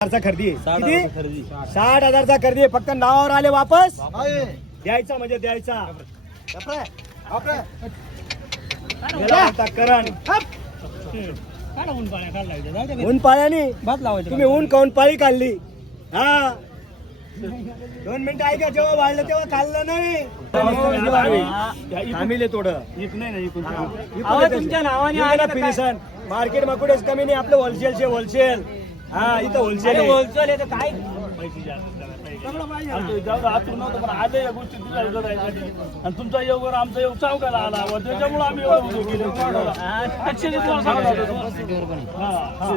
हजारचा खरेदी आहे. किती? साठ हजारचा खरेदी आहे. फक्त नावावर आले वापस? द्यायचा म्हणजे द्यायचा. याला म्हणतात करण. काढा ऊन पाण्याने भात लावायचं तुम्ही ऊन खाऊन पाळी काढली? हा. दोन मिनिटं ऐका जेव्हा वाढलं तेव्हा खाल्लं नाही. थांबिले थोडं तुमच्या नावाने काय? फिनिशन मार्केट मा कुठेच कमी नाही आपलं होलसेलचे होलसेल हा इथं होलसेल. होलसेल आहे. तर काय? सगळं पाहिजे ना. आमचं जाऊ दे, आतून नव्हतं पण आले या गोष्टी दिल्या इथं जायसाठी. आणि तुमचा योग और आमचा योग चौकाला आला. व त्याच्यामुळे आम्ही एवढं उद्योग केले. अक्षरशः तुम्हाला सांगतो.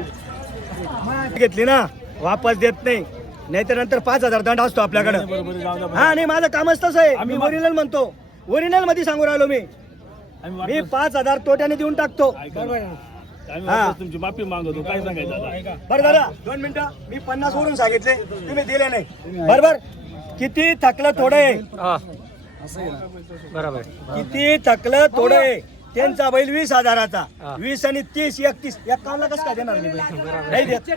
घेतली ना? वापस देत नाही. नाहीतर नंतर पाच हजार दंड असतो आपल्याकडे. हा नाही माझं कामच तसं आहे. मी ओरिजिनल म्हणतो. ओरिजिनलमध्ये सांगू राहिलो मी. आम्ही मी पाच हजार तोट्याने देऊन टाकतो. आम्ही हा. तुमची माफी मागवतो काय सांगायचं आता? बरं दादा दोन मिनिटं. मी पन्नास वरून सांगितले. तुम्ही दिले नाही. बरोबर किती थकलं थोडं आहे? बरोबर. किती थकलं थोडं आहे? त्यांचा बैल वीस हजाराचा. वीस आणि तीस एकतीस. एकावन्न कसं काय देणार मी बैल? नाही देत.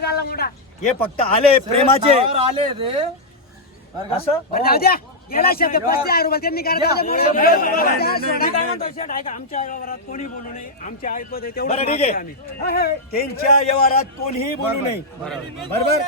हे फक्त आले प्रेमाचे. आले रे. असं? गेला शब्द पस्तीस हजार रुपये त्यांनी काय आमच्या व्यवहारात कोणी बोलू नये आमचे ऐकत आहे तेवढं बरं ठीक आहे. आम्ही. त्यांच्या व्यवहारात कोणीही बोलू नये. बरोबर.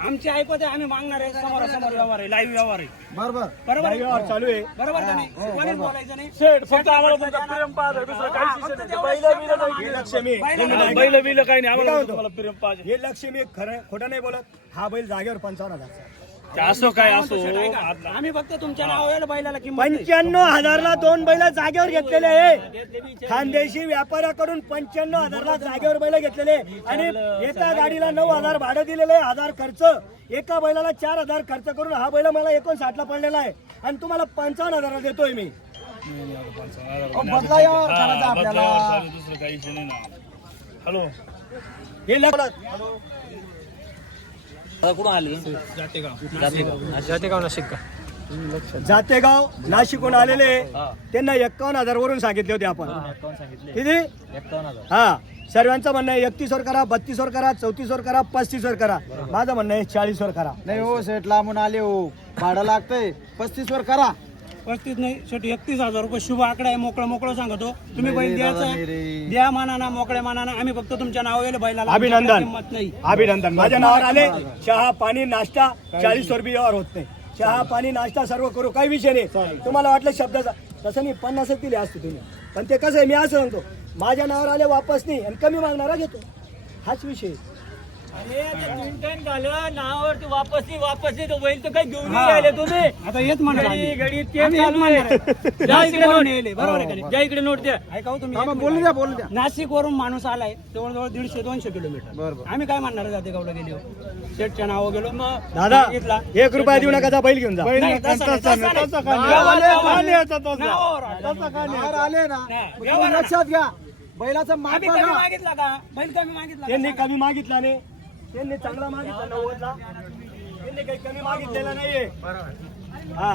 आमचे ऐकत आहे आम्ही मागणार आहे समोरासमोर व्यवहार आहे लाईव्ह व्यवहार आहे. बरोबर. बरोबर? आहे? व्यवहार चालू आहे. बरोबर का नाही? कोणीच बोलायचं नाही. शेठ, फक्त आम्हाला तुमचा प्रेम पाहिजे दुसरं काहीच विषय नाही. बैलं बिलं नाही. हे लक्ष्मी. बैलं बिलं काही नाही आम्हाला? तुम्हाला प्रेम पाहिजे हे लक्ष्मी खरं खोटं नाही बोलत. हा बैल जागेवर पंचावन्न हजार असो काय असो आम्ही फक्त तुमच्या बैलाला. पंच्याण्णव हजारला दोन बैल जागेवर घेतलेले आहे. खानदेशी व्यापाऱ्याकडून पंच्याण्णव हजारला जागेवर बैल घेतलेले आहे. आणि एका गाडीला नऊ हजार भाडं दिलेलं आहे हजार खर्च. एका बैलाला चार हजार खर्च करून हा बैल मला एकोणसाठ ला पडलेला आहे. आणि तुम्हाला पंचावन्न हजारला देतोय मी. बदला यावर करायचा हा, आपल्याला. बदलावर चालेल, दुसरं काही विषय नाही ना. हॅलो हे लग्न जातेगाव नाशिकहून आलेले. त्यांना एक्कावन्न हजार वरून सांगितले होते आपण. किती? हा. सर्वांचं म्हणणं आहे एकतीस वर करा बत्तीस वर करा चौतीस वर करा पस्तीस वर करा माझं म्हणणं आहे चाळीस वर करा. नाही हो सेट लांबून आले हो. भाडं लागतंय. पस्तीस वर करा. पस्तीस नाही शेवटी एकतीस हजार रुपये शुभ आकडा आहे मोकळं मोकळं सांगतो. तुम्ही बैल द्यायचा. द्या मानाना मोकळ्या मानाना आम्ही फक्त तुमच्या नावाला बैलाला अभिनंदन. आमच्याकडे किंमत नाही. अभिनंदन. माझ्या नावावर आले चहा पाणी नाश्ता चाळीस बी व्यवहार होत नाही. चहा पाणी नाश्ता सर्व करू काही विषय नाही. तुम्हाला वाटलं शब्दाचा तसं नाही पन्नासच दिले असते तुम्ही. पण ते कसं आहे मी असं म्हणतो माझ्या नावावर आले वापस नाही आणि कमी मागणारा घेतो. हाच विषय वापस नाही वापस नाही तो बैल तर काही घेऊन राहिले तुम्ही. आता नेले, बरोबर आहे का नाही? ज्या इकडे नोट द्या. ऐका तुम्ही? एक मग मिनिट. बोलू द्या बोलू द्या. नाशिक वरून माणूस आलाय जवळजवळ दीडशे दोनशे किलोमीटर. बरोबर. आम्ही काय म्हणणार जाते गावला गेलो शेटच्या नावावर गेलो मग दादा मागितला. एक रुपया देऊ नका जा बैल घेऊन जा. आले, ना. लक्षात घ्या. बैलाचं मागितला का? बैल कमी मागितला का? त्यांनी कमी मागितला नाही. त्यांनी चांगला मागितला नव्वदला. त्यांनी काही कमी मागितलेला नाहीये. हा.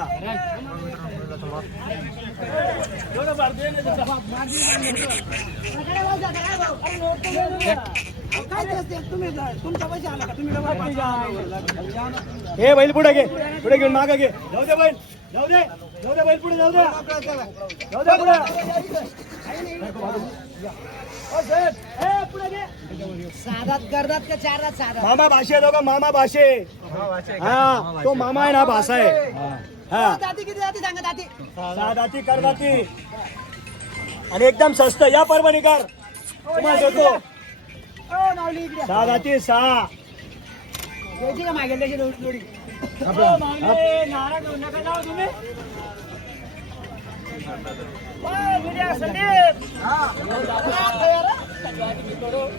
हे बैल पुढे घे. पुढे घेऊन मागे घे. जाऊ दे बैल. जाऊ दे. जाऊ दे बैल पुढे जाऊ दे. जाऊ दे पुढे. पुढे घे. मामा भाषे दोघं मामा भाषे. हा तो मामा आहे ना भाषा आहे. हा. साधाती करदाती आणि एकदम स्वस्त. या परभणीकर तुम्हाला देतो. साधाती सहा द्यायची का मागेल त्याची जोडी- जोडी? नाराज होऊ नका जाऊ तुम्ही. ओ, media Sandeep. ayudar a que mi toro